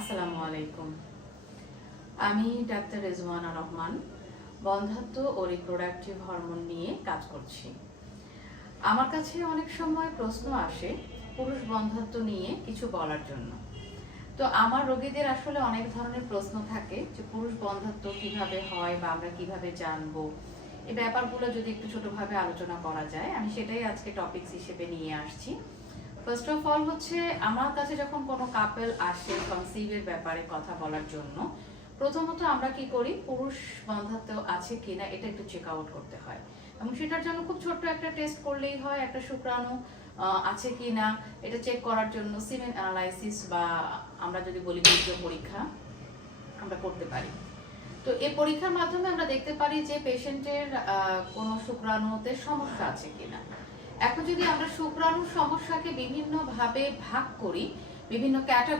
আসসালামু আলাইকুম। আমি ডাক্তার রেজওয়ানা রহমান, বন্ধ্যাত্ব ও রিপ্রোডাক্টিভ হরমোন নিয়ে কাজ করছি। আমার কাছে অনেক সময় প্রশ্ন আসে পুরুষ বন্ধ্যাত্ব নিয়ে কিছু বলার জন্য। তো আমার রোগীদের আসলে অনেক ধরনের প্রশ্ন থাকে যে পুরুষ বন্ধ্যাত্ব কিভাবে হয় বা আমরা কিভাবে জানবো, এই ব্যাপারগুলো যদি একটু ছোটভাবে আলোচনা করা যায়, আমি সেটাই আজকে টপিকস হিসেবে নিয়ে আসছি। ফার্স্ট অফ অল হচ্ছে, আমার কাছে যখন কোনো কাপল আসে কনসিভের ব্যাপারে কথা বলার জন্য, প্রথমত আমরা কি করি, পুরুষ বন্ধ্যাত্ব আছে কিনা এটা একটু চেক আউট করতে হয়। এবং সেটার জন্য খুব ছোট্ট একটা টেস্ট করলেই হয়, একটা শুক্রাণু আছে কিনা এটা চেক করার জন্য সিমেন অ্যানালাইসিস বা আমরা যদি বলি বীর্য পরীক্ষা আমরা করতে পারি। তো এই পরীক্ষার মাধ্যমে আমরা দেখতে পারি যে পেশেন্টের কোনো শুক্রাণুতে সমস্যা আছে কিনা। এখন যদি আমরা শুক্রাণুর সমস্যাকে বিভিন্ন ভাবে ভাগ করি, বিভিন্ন ক্যাটাগরি